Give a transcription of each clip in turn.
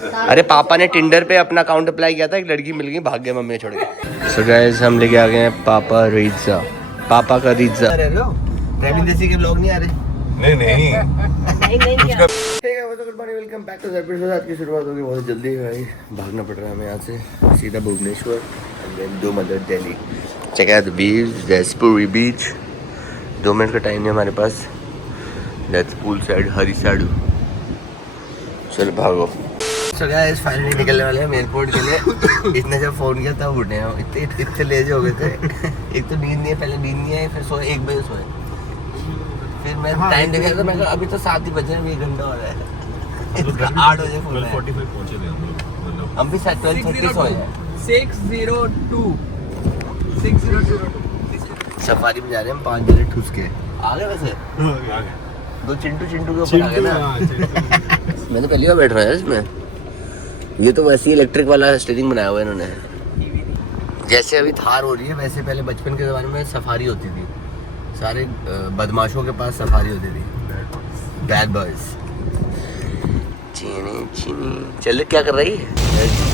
अरे पापा ने टिंडर पे अपना अकाउंट अप्लाई किया था, एक लड़की मिल गई, भाग गए मम्मी छोड़ के। सो गाइस हम लेके आ गए हैं पापा रिज्जा, पापा का रिज्जा। ट्रैवलिंग जैसी के व्लॉग नहीं आ रहे? नहीं good morning, welcome back to the episode. आज की शुरुआत होगी बहुत जल्दी भाई, भागना पड़ रहा है हमें यहाँ से सीधा Bhubaneswar and then to mother Delhi. Check out the beach, Jaipuri beach. 2 minute का टाइम है हमारे पास। दैट्स पूल साइड हरी साइड। चलो भागो। सो गाइस फाइनली निकलने वाले हैं एयरपोर्ट के लिए। इतने जब फोन किया तब उठे हैं, इतने लेजे हो गए थे। एक तो नींद नहीं है, पहले नींद नहीं आई, फिर सोए 1 बजे सोए। फिर मैं टाइम देखा तो मैं कहा अभी तो 7 ही बजे हैं, 1 घंटा हो रहा है। 8 बजे फोन 45 पहुंचे थे हम लोग। हम भी 12:30 सोए हैं। 602 सफारी में जा रहे हैं हम 5 जने ठुस के। आ गए वैसे आ गए। 2 चिंटू के ऊपर आ गए ना। मैं तो पहली बार बैठ रहा है इसमें। ये तो वैसे ही इलेक्ट्रिक वाला स्टीयरिंग बनाया हुआ है इन्होंने। जैसे अभी थार हो रही है वैसे पहले बचपन के ज़माने में सफारी होती थी। सारे बदमाशों के पास सफारी होती थी, बैड बॉयज। चीनी चल क्या कर रही है?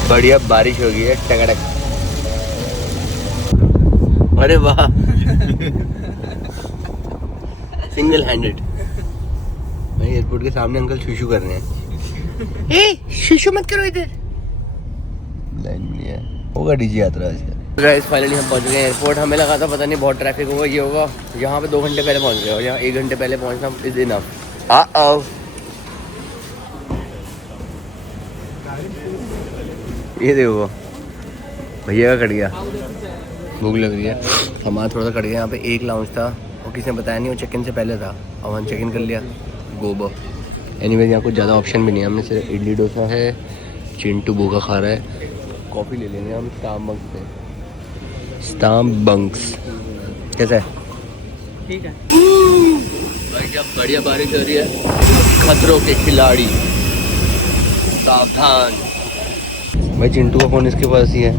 बढ़िया बारिश हो गई है टकटक। अरे वाह सिंगल हैंडेड। मैं एयरपोर्ट के सामने अंकल शूशू कर रहे हैं। ए शूशू मत करो इधर। लाइन में है, होगा डीजे यात्रा आज। गाइस फाइनली हम पहुंच गए एयरपोर्ट। हमें लगा था पता नहीं बहुत ट्रैफिक होगा, ये होगा। यहाँ पे 2 घंटे पहले पहुंच गए और यहाँ 1 घंटे पहले पहुंचना इज इनफ। आओ ये देखो भैया का कट गया, भूख लग रही है। हमारा थोड़ा सा कट गया। यहाँ पे एक लाउंज था और किसी ने बताया नहीं, वो चेक इन से पहले था। अब हम चेक इन कर लिया गोबो। एनीवेज यहाँ कुछ ज़्यादा ऑप्शन भी नहीं है। हमने सिर्फ इडली डोसा है, चिंटू भूखा खा रहा है। कॉफ़ी ले लेंगे हम स्टारबक्स से। स्टारबक्स कैसा है? ठीक है भाई। क्या बढ़िया बारिश हो रही है। खतरों के खिलाड़ी सावधान। भाई चिंटू का फ़ोन इसके पास ही है।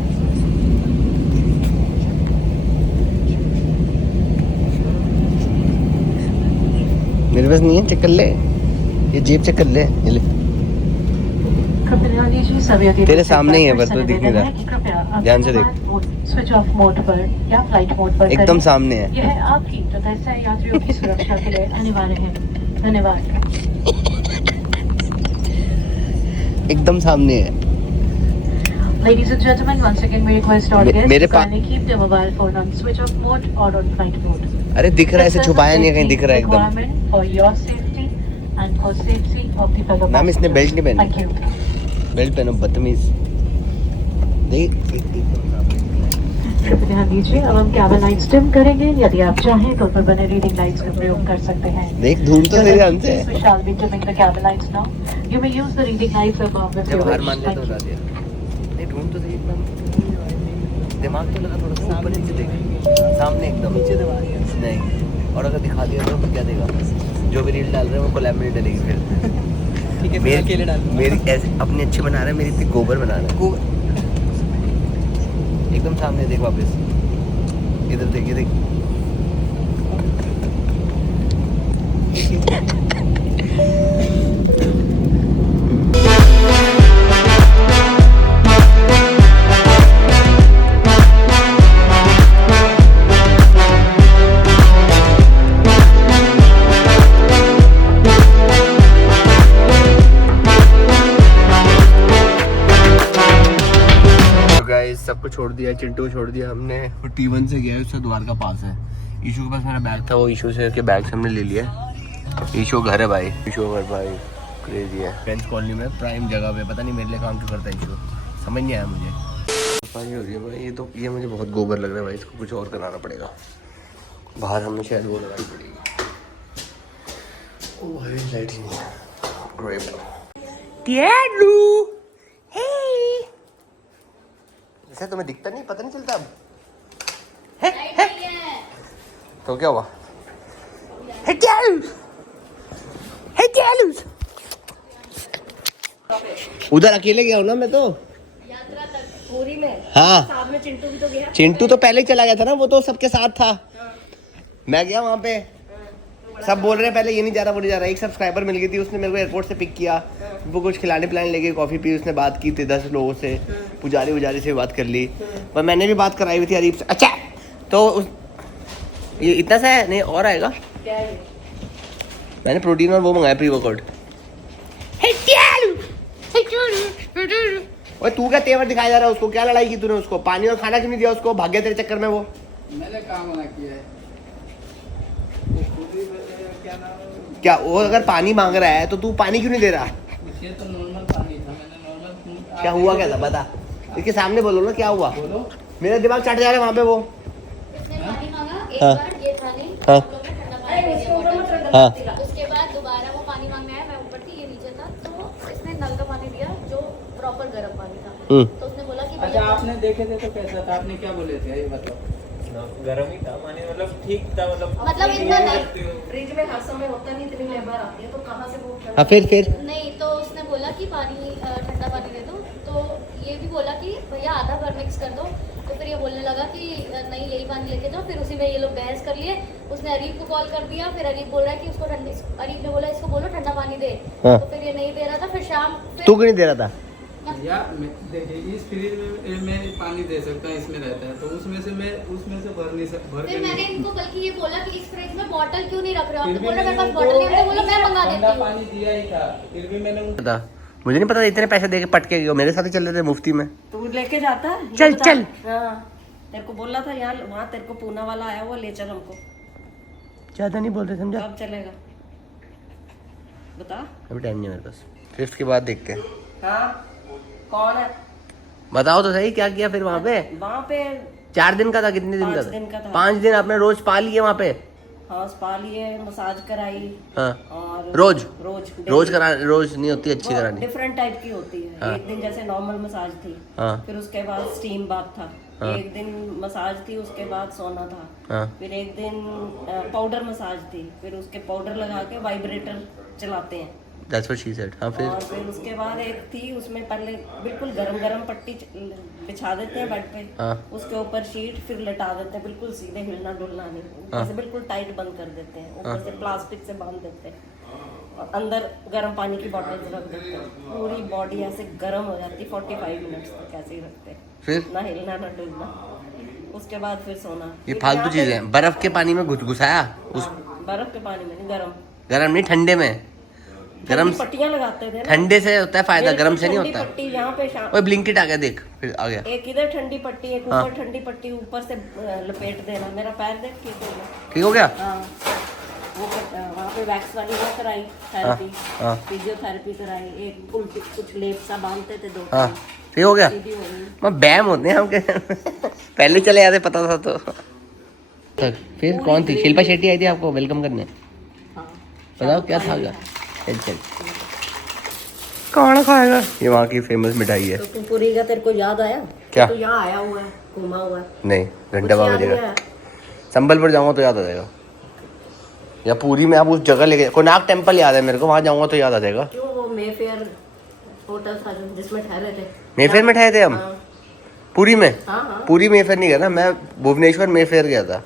मेरे पास नहीं है, चेक कर ले, ये जेब चेक कर ले। ये ले तेरे सामने ही है, बस तो दिख नहीं रहा। ध्यान से देख, स्विच ऑफ मोड पर या फ्लाइट मोड पर एकदम सामने है। यह आपकी तथा यात्रियों की सुरक्षा के लिए अनिवार्य है। धन्यवाद। एकदम सामने है। Ladies and gentlemen, once again we request all guests मेरे to kindly keep their mobile phone on switch off mode or on flight mode. अरे दिख रहा है, ऐसे छुपाया नहीं है, कहीं दिख रहा है एकदम। Requirement for your safety and for safety of the fellow ma'am इसने बेल्ट नहीं पहनी। Thank you. बेल्ट पहनो बदतमीज। देख कृपया ध्यान दीजिए। अब हम कैबिन लाइट्स डिम करेंगे। यदि आप चाहें तो ऊपर बने रीडिंग लाइट्स का प्रयोग कर सकते हैं। देख धूम तो तेरे ध्यान से है। We shall be dimming the cabin lights now. You may use the reading lights above if you जब हार wish. मान लिया तो Thank बता you. दिया। नहीं ढूंढ तो सही एकदम। दिमाग तो लगा थोड़ा सा ऊपर नीचे देख, सामने एकदम नीचे दबा दिया नहीं। और अगर दिखा दिया तो क्या देगा? जो भी रील डाल रहे हैं वो कोलैब में डलेगी फिर। ठीक है मेरे अकेले डाल, मेरी ऐसे अपनी अच्छी बना रहा है, मेरी इतनी गोबर बना रहा है। एकदम सामने देख, वापस इधर देख, ये देख। सबको छोड़ दिया, चिंटू को छोड़ दिया हमने। वो T1 से गया है, उससे द्वारका पास है। ईशू के पास मेरा बैग था, वो ईशू से के बैग से हमने ले लिया। ईशू घर है भाई, ईशू घर भाई क्रेजी है। फ्रेंच कॉलोनी में प्राइम जगह पे, पता नहीं मेरे लिए काम क्यों करता है ईशू, समझ नहीं आया मुझे। सफाई हो रही है भाई। ये मुझे बहुत गोबर लग रहा है भाई, इसको कुछ और कराना पड़ेगा। बाहर हमें शायद वो लगानी पड़ेगी। ओ भाई लाइट ही नहीं है। ऐसा तुम्हें दिखता नहीं, पता नहीं चलता अब। है? तो क्या हुआ? उधर अकेले गया हूँ ना मैं तो। यात्रा तक पूरी में। हाँ साथ में चिंटू भी तो गया। चिंटू तो पहले ही चला गया था ना, वो तो सबके साथ था। मैं गया वहाँ पे। सब बोल रहे हैं पहले ये नहीं जा रहा वो नहीं जा रहा। एक सब्सक्राइबर मिल गई थी, उसने मेरे को एयरपोर्ट से पिक किया, वो कुछ खिलाने पिलाने लगे, कॉफ़ी पी, उसने बात की थी 10 लोगों से, पुजारी से बात कर ली, पर मैंने भी बात कराई हुई थी अरीब से। अच्छा तो ये इतना सा है, नहीं और आएगा। मैंने प्रोटीन और वो मंगाया प्री वर्कआउट। ओए तू क्या तेवर दिखाया जा रहा है उसको, क्या लड़ाई की तूने उसको, पानी और खाना क्यों नहीं दिया उसको, भाग गया तेरे चक्कर में वो। मैंने काम मना किया है, क्या वो अगर पानी मांग रहा है तो तू पानी क्यों नहीं दे रहा। ये तो नॉर्मल पानी था, मैंने नॉर्मल। क्या हुआ क्या था बता, इसके सामने बोलो ना क्या हुआ। बोलो। मेरा दिमाग चट जा रहा है वहाँ पे वो। उसने पानी मांगा एक हाँ। बार, ये था नहीं, हाँ। हम लोग ने ठंडा पानी दे दिया बॉटल। हाँ उसके बाद दोबारा वो पानी मांगने आया, मैं ऊपर थी ये नीचे था, तो इसने नल का पानी दिया जो प्रॉपर गर्म पानी था। तो उसने बोला कि अच्छा आपने देखे थे तो कैसा था, आपने क्या बोले थे ये बताओ। गर्म ही था पानी, मतलब ठीक था, मतलब इतना नहीं, फ्रिज में हर समय होता नहीं, इतनी लेबर आती है तो कहाँ से वो हाँ फिर नहीं तो उसने बोला कि पानी ठंडा पानी दे दो, तो ये भी बोला कि भैया आधा भर मिक्स कर दो, तो फिर ये बोलने लगा कि नहीं यही पानी लेके जाओ। फिर उसी में ये लोग बहस कर लिए, उसने अरीब को कॉल कर दिया, फिर अरीब बोल रहा है कि उसको अरीब ने बोला इसको बोलो ठंडा पानी दे। हाँ। तो फिर ये नहीं दे रहा था, फिर शाम तू क्यों नहीं दे रहा था। या देखिए इस फ्रिज में मैं पानी दे सकता हूँ, इसमें रहता है तो उसमें से मैं उसमें से भर नहीं सकता। फिर मैंने इनको बल्कि ये बोला कि इस फ्रिज में बॉटल क्यों नहीं रख रहे हो, फिर आपने भी बोला मेरे पास मैंने बॉटल नहीं है, बोला मैं मंगा ठंडा देती हूँ। पानी दिया ही था, फिर भी मैंने उनको पता मुझे नहीं पता इतने पैसे दे के पटके गए, मेरे साथ ही चल रहे थे मुफ्ती में। तू लेके जाता है, ये चल, बता। चल। हाँ तेरे को बोला था यार, वहाँ तेरे को पूना वाला आया हुआ, ले चल हमको। ज्यादा नहीं बोलते समझा। कब चलेगा बता। अभी टाइम नहीं है मेरे पास, 5th के बाद देखते हैं। हाँ कौन है, बताओ तो सही क्या किया फिर वहाँ पे। वहाँ पे 4 दिन का था, कितने दिन 5 का दिन का था। 5 दिन आपने रोज पा लिए वहाँ पे। हाँ स्पा लिए, मसाज कराई हाँ और रोज रोज करा, रोज नहीं होती अच्छी करानी। डिफरेंट टाइप की होती है। हाँ। एक दिन जैसे नॉर्मल मसाज थी, हाँ फिर उसके बाद स्टीम बाथ था। हाँ। एक दिन मसाज थी, उसके बाद सोना था। हाँ फिर एक दिन पाउडर मसाज थी, फिर उसके पाउडर लगा के वाइब्रेटर चलाते हैं। That's what she said. हाँ फिर और फिर उसके बाद एक थी, उसमें पहले बिल्कुल गरम गरम पट्टी बिछा देते हैं बेड पे, हाँ उसके ऊपर शीट, फिर लटा देते हैं बिल्कुल सीधे, हिलना डुलना नहीं, हाँ। जैसे बिल्कुल टाइट बंद कर देते हैं, ऊपर हाँ। से प्लास्टिक से बांध देते हैं और अंदर गर्म पानी की बॉटल रख देते हैं। पूरी बॉडी ऐसे गर्म हो जाती है, 45 मिनट्स तक ऐसे ही रखते हैं, फिर ना हिलना ना डुलना। उसके बाद फिर सोना। ये फिर फालतू यहाँ पे- चीजें हैं। बर्फ के पानी में घुसाया उस हाँ, बर्फ के पानी में नहीं, गरम गरम नहीं, ठंडे में। गरम ठंडी पट्टियां लगाते थे ना। ठंडे से होता है फायदा, गरम से नहीं ठंडी होता। पट्टी यहाँ पे ओए ब्लिंकिट आ गया देख, फिर आ गया। एक इधर ठंडी पट्टी, एक हाँ। ऊपर ठंडी पट्टी, ऊपर से लपेट देना। मेरा पैर देख ठीक हो गया। ठीक हो गया। हाँ वो वहाँ पे वैक्स वाली वो कराई थेरेपी, हाँ। फिजियोथेरेपी कराई, एक उल्टी कुछ लेप सा बांधते थे 2 हाँ ठीक हो गया। सीधी हो गई। मैं बैम होते हैं हम के पहले चले जाते पता था तो। फिर कौन थी, शिल्पा शेट्टी आई थी आपको वेलकम करने। हाँ बताओ क्या था। चल कौन खाएगा, ये वहाँ की फेमस मिठाई है। तो तू पूरी का तेरे को याद आया क्या? तो यहाँ आया हुआ है, घूमा हुआ है, नहीं कुछ घंटा याद बजेगा। नहीं आया? संबलपुर जाऊँगा तो याद आ जाएगा, या पूरी में आप उस जगह लेके, कोणार्क टेम्पल याद है मेरे को, वहाँ जाऊँगा तो याद आ जाएगा। क्यों वो मेफेयर होटल था जिसमें ठहरे थे, मेफेयर में ठहरे थे हम। हाँ पूरी में, हाँ हाँ। पूरी मेफेयर नहीं गया ना मैं, भुवनेश्वर मेफेयर गया था।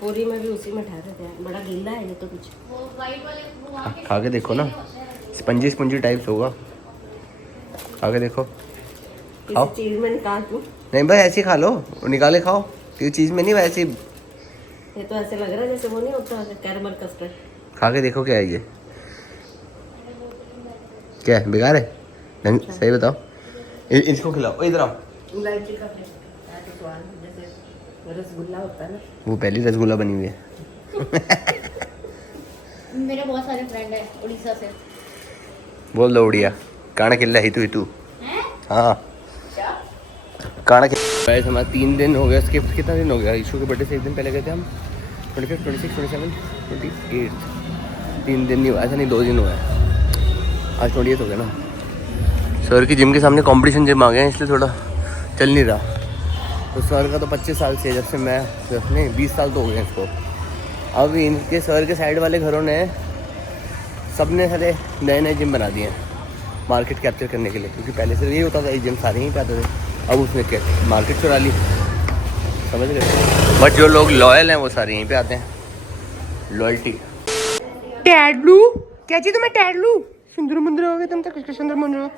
पूरी में भी उसी में ठहरे थे। बड़ा गीला है ये तो कुछ। वो वाइट वाले वो वहाँ के खा के देखो ना, स्पंजी स्पंजी टाइप्स होगा, खा के देखो। खाओ। किसी चीज में निकाल दूं? नहीं बस ऐसे ही खा लो, निकाले खाओ, किसी चीज़ में नहीं, वैसे ही ये तो ऐसे लग रहा है जैसे वो नहीं होता कैरमल कस्टर्ड। खा के देखो क्या है ये, क्या है, बेकार है। सही बताओ, इसको खिलाओ। इधर आओ। इलायची का फ्लेवर है तो स्वाद जैसे रसगुल्ला होता है ना। वो पहली रसगुल्ला बनी हुई है। मेरे बहुत सारे फ्रेंड है उड़ीसा से। बोल दो उड़िया, काना किल्ला हितू हितू। हैं? हाँ काना के हमारा 3 दिन हो गया, इसके कितना दिन हो गया, इशू के बर्थडे से 1 दिन पहले गए थे हम। 25, 26, 27, 28, 3 दिन नहीं हुआ, ऐसा नहीं 2 दिन हुआ है। आज 28 हो गया ना। सर की जिम के सामने कंपटीशन जिम आ गया है, इसलिए थोड़ा चल नहीं रहा। तो सर का तो 25 साल से, जब से मैं नहीं 20 साल तो हो गए इसको। अब इनके सर के साइड वाले घरों ने सब ने सारे नए नए जिम बना दिए हैं मार्केट कैप्चर करने के लिए, क्योंकि पहले से यही होता था, ये जिम सारे यहीं पे आते थे। अब उसने क्या मार्केट चुरा ली, समझ गए। बट जो लोग लॉयल हैं वो सारे यहीं पे आते हैं, लॉयल्टी। टैडलू क्या चाहिए तुम्हें? टैडलू सुंदर मुंदर हो गए तुम तो, कुछ सुंदर मुंदर हो।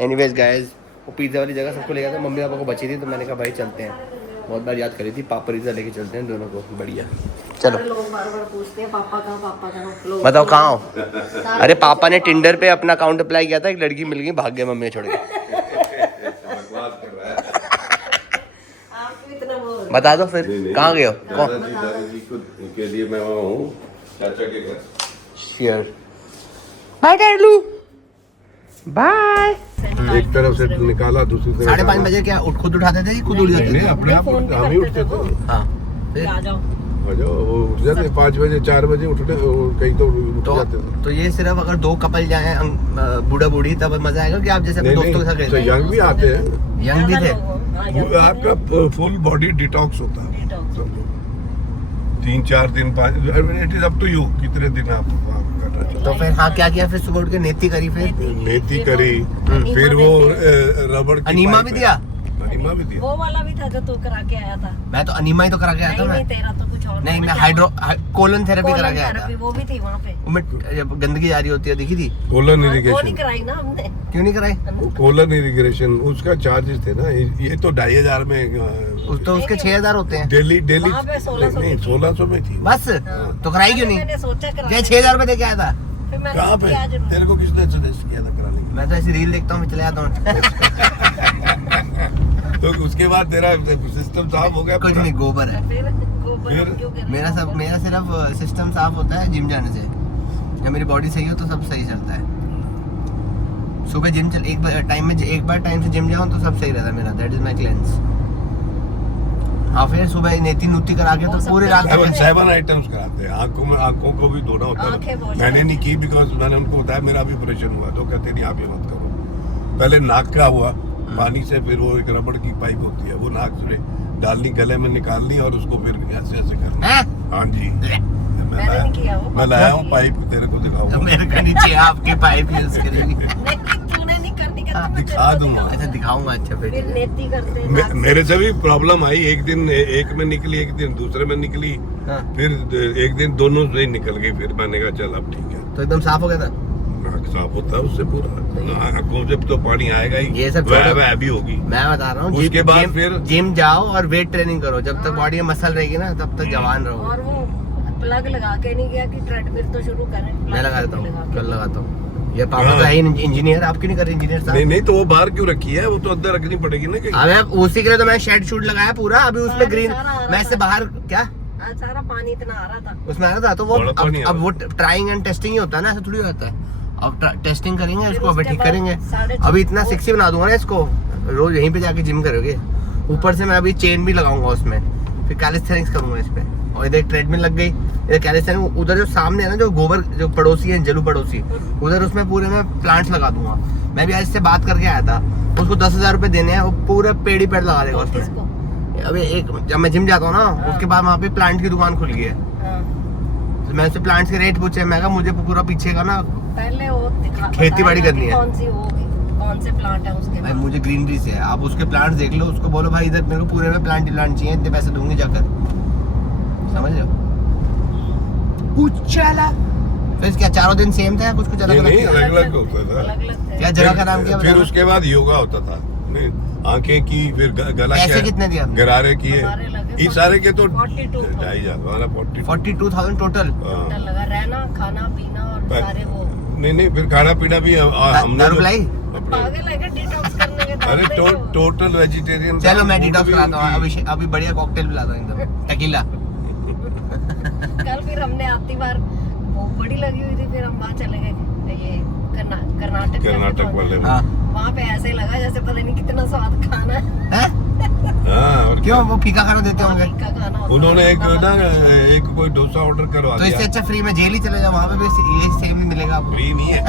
एनीवेज गाइस, वो पिज्ज़ा वाली जगह सबको ले गया था, मम्मी पापा को बची थी तो मैंने कहा भाई चलते हैं। बहुत बार याद करी थी, पापा पिज्ज़ा लेके चलते हैं दोनों को, बढ़िया। चलो लोग बार बार पूछते हैं पापा कहाँ, पापा कहाँ। लोग बताओ कहाँ हो? अरे पापा ने टिंडर पे अपना अकाउंट अप्लाई किया था, एक लड़की मिल गई, भाग गया मम्मी छोड़ के। आपको इतना वो बता दो फिर कहाँ गए हो? दादाजी के लिए मैं वहाँ हूँ, चाचा के घर। शेयर बाय टैडलू बाय। एक तरफ से निकाला, दूसरी तरफ 5:30 बजे क्या खुद उठाते थे, खुद उठ जाते नहीं, थे? अपने आप हम ही उठते थे। हाँ फिर आ जाओ। वो उठ जाते 5 बजे 4 बजे उठते, कहीं तो उठ जाते थे। तो ये सिर्फ अगर 2 कपल जाए, बूढ़ा बूढ़ी, तब मजा आएगा कि आप जैसे अपने दोस्तों के साथ गए थे? यंग भी आते हैं, यंग भी थे। आपका फुल बॉडी डिटॉक्स होता है। समझो 3-4 दिन 5, it is up to you कितने दिन आप करना चाहते तो फिर हाँ क्या किया फिर? सुबह उठ के नेती करी, फिर हो। नेती करी, फिर वो रबड़ की अनीमा पाइप भी है। दिया? अनीमा भी दिया। वो वाला भी था जो तू करा के आया था। मैं तो अनीमा ही तो करा के आया था। नहीं मैं नहीं, तेरा तो कुछ और नहीं, था। मैं क्या? कोलन थेरेपी करा के आया थेरेपी था। वो भी थी वहाँ पे। उनमें जब गंदगी जा रही होती है, दिखी थी? कोलन वो नहीं इरिगेशन, कराई ना हमने। क्यों नहीं कराई? कोलन इरिगेशन उसका चार्जेस थे ना, ये तो 2,500 में तो उसके 6,000 होते हैं दिल्ली वहाँ पे 1600 नहीं में थी। 1600 में थी। बस। तो कराई क्यों नहीं? मैंने सोचा करा। क्या 6,000 रुपए दे के आया था? फिर मैंने कहाँ पे? किया आज तेरे को किसने सजेस्ट किया था कराने के मैं तो ऐसी रील देखता हूँ, मैं चले जाता हूँ। लिए? तो उसके बाद तेरा सिस्टम साफ हो गया कुछ पूरा? नहीं, गोबर है। फिर गोबर फिर क्यों कर मेरा सिर्फ सिस्टम साफ होता है जिम जाने से। जब मेरी बॉडी सही हो तो सब सही चलता है। सुबह जिम चल एक बार टाइम से जिम जाऊँ तो सब सही रहता है मेरा। That is my cleanse. हाँ फिर सुबह नेती नूती करा के तो पूरी रात 7 आइटम्स कराते हैं। आंखों को भी धोना होता आंखें है। बहुत मैंने नहीं की बिकॉज मैंने उनको बताया मेरा भी ऑपरेशन हुआ, तो कहते नहीं आप ये मत करो। पहले नाक का हुआ पानी से, फिर वो एक रबड़ की पाइप होती है, वो नाक से डालनी, गले में निकालनी और उसको फिर ऐसे ऐसे करना। हैं? हाँ जी, मैंने नहीं किया वो। मैं लाया हूँ पाइप, तेरे को दिखाऊंगा। मेरे को नीचे आपके पाइप यूज करेंगे। नहीं तूने नहीं करनी का हाँ, तो मैं दिखा तेरे को दूंगा। अच्छा दिखाऊंगा। अच्छा फिर फिर ठीक है। नेती करते हैं नाक से। मेरे से भी प्रॉब्लम आई, एक दिन एक में निकली, एक दिन दूसरे में निकली, हाँ, फिर एक दिन दोनों से ही निकल गई। फिर मैंने कहा चल अब ठीक है, तो एकदम साफ हो गया था। नाक साफ होता है उससे पूरा। आंखों जब तो पानी आएगा ही, ये सब वह छोड़ो। वह भी होगी। मैं बता रहा हूँ उसके बाद फिर जिम जाओ और वेट ट्रेनिंग करो। जब तक बॉडी में मसल रहेगी ना तब तक जवान रहो। और वो प्लग लगा के नहीं गया कि ट्रेडमिल तो शुरू करें। मैं लगा देता हूँ, लगा के। कल लगाता हूँ। ये पापा हाँ। तो है ही इंजीनियर, आप क्यों नहीं कर रहे इंजीनियर नहीं साहब? नहीं, तो वो बाहर क्यों रखी है? वो तो अंदर रखनी पड़ेगी ना कहीं। अबे उसी के लिए तो मैं शेड शूट लगाया पूरा। अभी उसमें पानी ग्रीन सारा आ रहा मैं था। से बाहर क्या आज सारा पानी इतना आ रहा था। उसमें आ रहा था, तो वो बड़ा पानी आ अब रहा वो ट्राइंग एंड टेस्टिंग ही होता है ना, ऐसा थोड़ी होता है। अब टेस्टिंग करेंगे फिर इसको, अभी उसके ठीक बाद करेंगे। 6:30 अभी इतना सेक्सी बना दूंगा ना इसको, रोज यहीं पे जाके जिम करोगे। ऊपर से मैं अभी चेन भी लगाऊंगा उसमें, फिर कैलिस्थेनिक्स करूंगा इस पे। और इधर ट्रेडमिल लग गई, इधर कैलिस्थेनिक्स। उधर जो सामने है ना, जो गोबर जो पड़ोसी है, जलू पड़ोसी, उधर उसमें पूरे में प्लांट्स लगा दूंगा। मैं भी आज से बात करके आया था, उसको 10,000 रुपए देने हैं, वो पूरा पेड़ ही पेड़ लगा देगा उसमें। किसको? अभी एक जब मैं जिम जाता हूँ ना, उसके बाद वहाँ पे प्लांट की दुकान खुल गई है। हाँ। तो मैं उससे प्लांट्स के रेट पूछे, मैं कहा मुझे पूरा पीछे का ना पहले वो दिखा खेती बाड़ी बताया करनी कि है। कौन सी होगी, कौन से प्लांट है उसके भाई पास। मुझे ग्रीनरी से है। आप उसके प्लांट्स देख लो, उसको बोलो भाई इधर मेरे को पूरे में प्लांट चाहिए, इतने पैसे दूंगी जाकर। समझ रहे हो? उच्चाला फिर क्या चारों दिन सेम था या कुछ कुछ अलग नहीं अलग? अलग अलग होता था। अलग-अलग थे। क्या जगह का नाम क्या फिर बताना? उसके बाद योगा होता था। नहीं, आंखें की, फिर गला पैसे क्या, कितने दिए आपने? गरारे किए। हमारे लगे ये सारे के तो 42 2,500 वाला 42। 42,000 टोटल। टोटल लगा, रहना खाना पीना और सारे वो नहीं फिर खाना पीना भी हमने दारू जो- पिलाई? अपने- पागल है क्या डिटॉक्स करने के अरे दाम नहीं हो। Total vegetarian. चलो मैं डिटॉक्स कराता हूँ अभी बढ़िया कॉकटेल पिलाता हूँ एकदम टकीला। कल फिर हमने आती बार वो बड़ी लगी हुई थी, फिर हम वहाँ चले गए। ये कर्नाटक वाले में। हाँ वहाँ पे ऐसे लगा जैसे पता नहीं कितना स्वाद खाना है। हैं? हाँ, और क्यों वो फीका खाना देते वहाँ होंगे? फीका खाना होता उन्होंने है। एक ना एक कोई डोसा ऑर्डर करवा तो इससे दिया। अच्छा फ्री में जेल ही चले जाओ, वहाँ पे भी ये सेम ही मिलेगा आपको। फ्री नहीं है,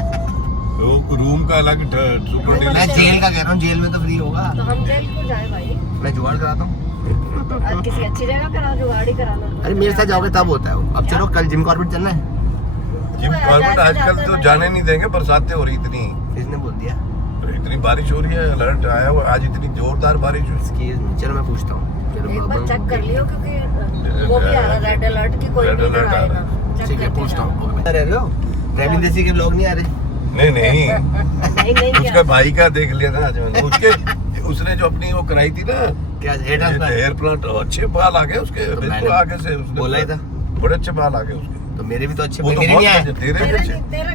तो रूम का अलग सुपर डील। मैं जेल का कह रहा हूँ, जेल में तो फ्री होगा। तो हम जेल क्यों जाए भाई? मैं जुगाड़ कराता हूँ। आज किसी अच्छी जगह करा, जुगाड़ी कराना। अरे मेरे साथ जाओगे तब होता है वो। अब चलो कल जिम कॉर्बेट चलना है। जिम कॉर्बेट आजकल तो जाने नहीं देंगे, बरसातें हो रही इतनी, किसने बोल दिया? इतनी बारिश हो रही है, अलर्ट आया हुआ आज, इतनी जोरदार बारिश हुई। Excuse me, चलो मैं पूछता हूँ। चलो एक बार बाबा। चेक कर लियो क्योंकि वो भी आ रहा है रेड अलर्ट की, कोई रेड भी अलर्ट आ आएगा। रहा है। ठीक है पहुंचता हूँ। रह रहे हो ट्रैवलिंग जैसी के ब्लॉग नहीं आ रहे? नहीं नहीं नहीं उसका भाई का देख लिया था आज मैंने। उसके उसने जो अपनी वो कराई थी ना क्या हेयर ट्रांसप्लांट? हेयर प्लांट, अच्छे बाल आ गए उसके बिल्कुल मैंने आगे से उसने बोला ही था। बड़े अच्छे बाल आ गए उसके। तो मेरे भी तो अच्छे वो तो मेरे बहुत नहीं आए। अच्छे,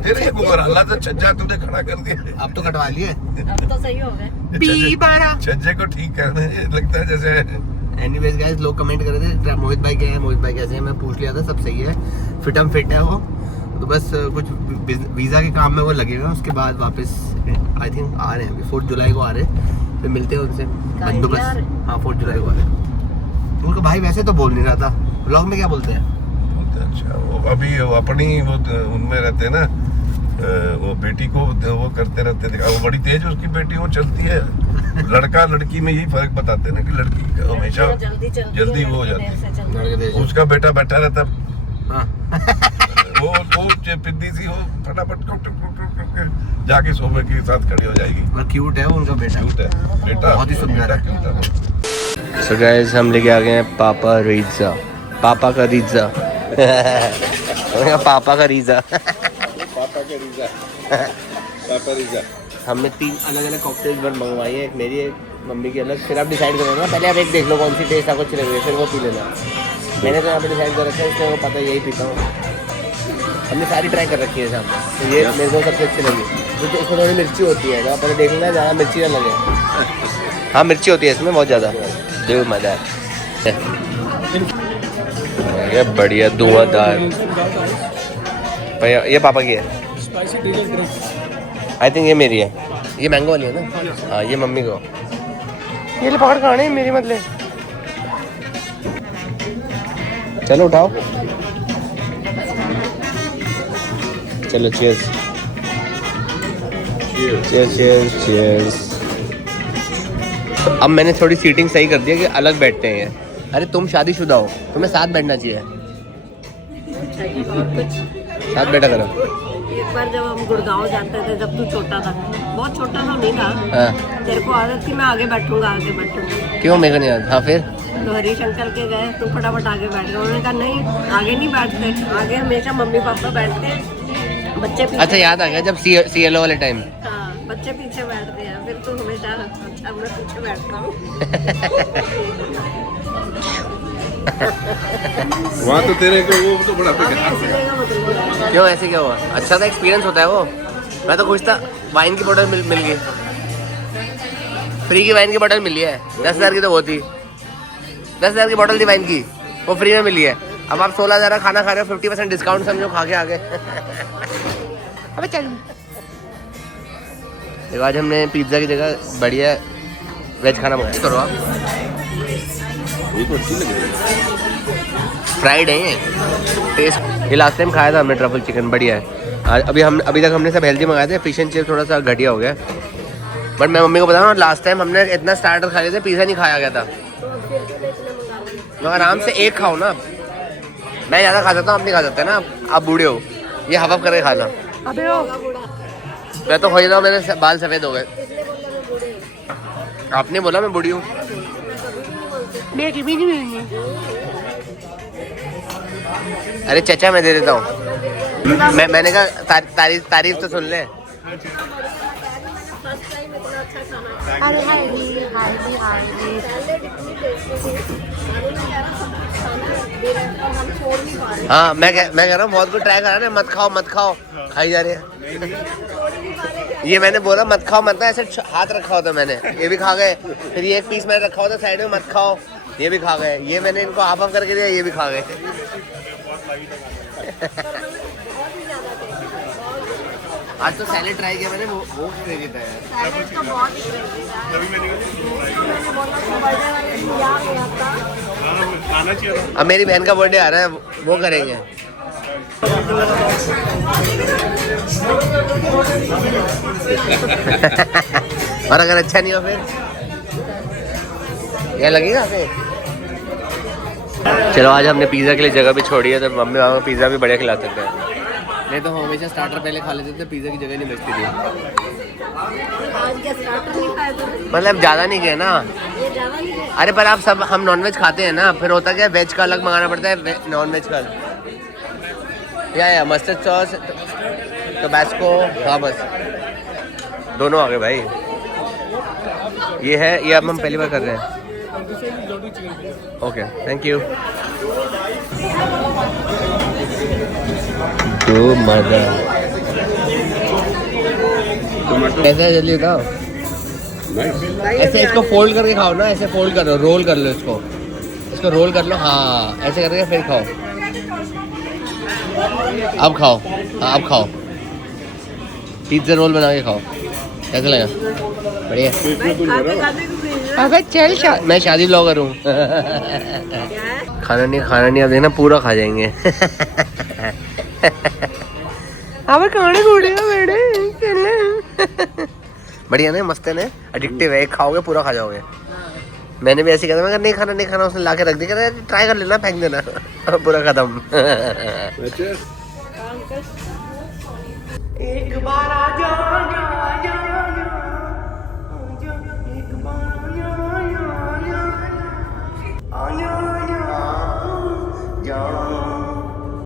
तेरे को अल्लाह से छज्जा तुमने खड़ा कर दिया। अब तो कटवा लिए। अब तो सही हो गए। छज्जे को ठीक करने लगता है जैसे। एनीवेज गाइस, लोग कमेंट कर रहे थे मोहित भाई क्या है, मोहित भाई कैसे हैं। मैं पूछ लिया था, सब सही है, फिट है वो। तो बस कुछ वीज़ा के काम में वो लगेगा, उसके बाद वापस आई थिंक आ रहे हैं 4 जुलाई को आ रहे हैं। फिर मिलते हैं उनसे बंदोबस्त। हाँ 4 जुलाई को आ रहे हैं। उनका भाई वैसे तो बोल नहीं रहा था, ब्लॉग में क्या बोलते हैं? अच्छा वो अभी वो अपनी वो उनमें रहते हैं ना, वो बेटी को वो करते रहते थे। वो बड़ी तेज उसकी बेटी, वो चलती है। लड़का लड़की में यही फर्क बताते हैं ना कि लड़की हमेशा जल्दी वो हो जाती है। उसका बेटा बैठा रहता, हाँ वो पिद्दी सी हो फटाफट जाके सोफे के साथ खड़ी हो जाएगी। और क्यूट है वो उनका बेटा, क्यूट है बेटा, बहुत ही सुंदर है। क्यूट है। सो गाइस, हम लेके आ गए हैं पापा रीज़ा, पापा का रीज़ा पापा का रीज़ा हमने 3 अलग अलग कॉकटेल्स पर मंगवाई है, एक मेरी एक मम्मी की अलग। फिर आप डिसाइड करो ना, पहले आप एक देख लो कौन सी टेस्ट आपको अच्छी लग रही है, फिर वो पी लेना। मैंने तो यहाँ पे डिसाइड कर रखा है, इसलिए वो पता है यही पीता हूँ। हमने सारी ट्राई कर रखी है सामने, तो ये मेरे को सबसे अच्छी लगी क्योंकि इसमें थोड़ी मिर्ची होती है ना, पहले देख लेना ज़्यादा मिर्ची ना लगे। हाँ मिर्ची होती है इसमें बहुत ज़्यादा, जो मज़ा है। ये बढ़िया धुआंधार भैया, ये पापा की है। आई थिंक ये मेरी है, ये मैंगो वाली है ना। हाँ ये मम्मी को। ये ले पकड़ खाने मेरी मत ले। चलो उठाओ, चलो चीयर्स चीयर्स चीयर्स चीयर्स। अब मैंने थोड़ी सीटिंग सही कर दी है कि अलग बैठते हैं ये। अरे तुम शादीशुदा हो, तुम्हें साथ बैठना चाहिए, साथ बैठा करो। एक बार जब हम गुड़गांव जाते थे, जब तू छोटा था, बहुत छोटा तो नहीं था, हाँ तेरे को आदत थी मैं आगे बैठूंगा। क्यों मेरे को नहीं आता? हाँ फिर तो हरीश अंकल के गए, तू फटाफट आगे बैठ गया। उन्होंने कहा नहीं आगे नहीं बैठते, आगे हमेशा मम्मी पापा बैठते हैं, बच्चे पीछे। अच्छा याद आ गया जब CLO वाले टाइम। हाँ बच्चे पीछे बैठते हैं, फिर तू हमेशा अच्छा मैं पीछे बैठता हूँ। वहाँ तो तेरे को वो तो बड़ा क्यों ऐसे क्या हुआ? अच्छा था, एक्सपीरियंस होता है वो। मैं तो खुश था, वाइन की बोतल मिल गई, फ्री की वाइन की बोतल मिली है। 10,000 की तो वो थी, 10,000 की बोतल थी वाइन की, वो फ्री में मिली है। अब आप 16,000 का खाना खा रहे हो, 50% डिस्काउंट समझो, खा के आ गए। अबे चल। देखो आज हमने पिज्ज़ा की जगह बढ़िया वेज खाना मंगाया। करो आप, ये तो अच्छी लग रही है। फ्राइड है ये, टेस्ट। ये लास्ट टाइम खाया था हमने ट्रफल चिकन, बढ़िया है। अभी तक हमने सब हेल्दी मंगाए थे, फिश एंड चिप्स थोड़ा सा घटिया हो गया। बट मैं मम्मी को बता रहा हूँ, लास्ट टाइम हमने इतना स्टार्टर खा लिए थे, पिज़्ज़ा नहीं खाया गया था। तो आराम से एक खाओ ना, मैं ज़्यादा खा सकता हूँ, आप नहीं खा सकते ना, आप बूढ़े हो, ये हवा करके खाना। अबे हो, मैं तो खोज रहा हूँ, मेरे बाल सफ़ेद हो गए। आपने बोला मैं बूढ़ी हूँ। अरे चचा मैं दे देता हूँ। मैंने कहा तारीफ तो सुन ले। हाँ मैं कह रहा हूँ बहुत कुछ ट्राई करा ना, मत खाओ खाई जा रहे हैं। ये मैंने बोला मत खाओ, मत, ऐसे हाथ रखा होता मैंने, ये भी खा गए। फिर ये एक पीस मैंने रखा होता साइड में, मत खाओ, ये भी खा गए। ये मैंने इनको हाफ ऑफ करके दिया, ये भी खा गए। आज तो सैलेड ट्राई किया मैंने, वो क्रेडिट है। सैलेड तो बहुत ही अब मेरी बहन का बर्थडे आ रहा है, वो करेंगे। और अगर अच्छा नहीं हो फिर क्या लगेगा फिर? चलो आज हमने पिज़्ज़ा के लिए जगह भी छोड़ी है, तो मम्मी पापा पिज़्ज़ा भी बढ़िया खिला सकते हैं। नहीं तो हम हमेशा स्टार्टर पहले खा लेते थे, पिज़्ज़ा की जगह नहीं बचती थी। आज क्या स्टार्टर नहीं खाए थे? मतलब ज़्यादा नहीं गए ना। ये ज़्यादा नहीं है। अरे पर आप सब हम नॉनवेज खाते हैं ना, फिर होता क्या वेज का अलग मंगाना पड़ता है, नॉनवेज का। या मस्टर्ड सॉस टोबैस्को, हाँ बस दोनों आ गए भाई। ये है, ये अब हम पहली बार कर रहे हैं। Okay thank you. तो मजा कैसा है जल्दी बताओ। ऐसे इसको फोल्ड करके खाओ ना, ऐसे फोल्ड कर लो, रोल कर लो इसको रोल कर लो, हाँ ऐसे करके फिर खाओ। अब खाओ, हाँ अब खाओ, पिज्जा रोल बना के खाओ। कैसा लगा? बढ़िया। अबे चल मैं शादी ब्लॉगर हूँ। खाना नहीं अब देखना पूरा खा जाएंगे। अब खाने बेड़े बढ़िया ना, मस्त है ना, एडिक्टिव है। एक खाओगे पूरा खा जाओगे। मैंने भी ऐसे कहा था, मैं नहीं खाना उसने ला के रख दिया, ट्राई कर लेना, फेंक देना। पूरा खत्म। एक बार आ जा एक बार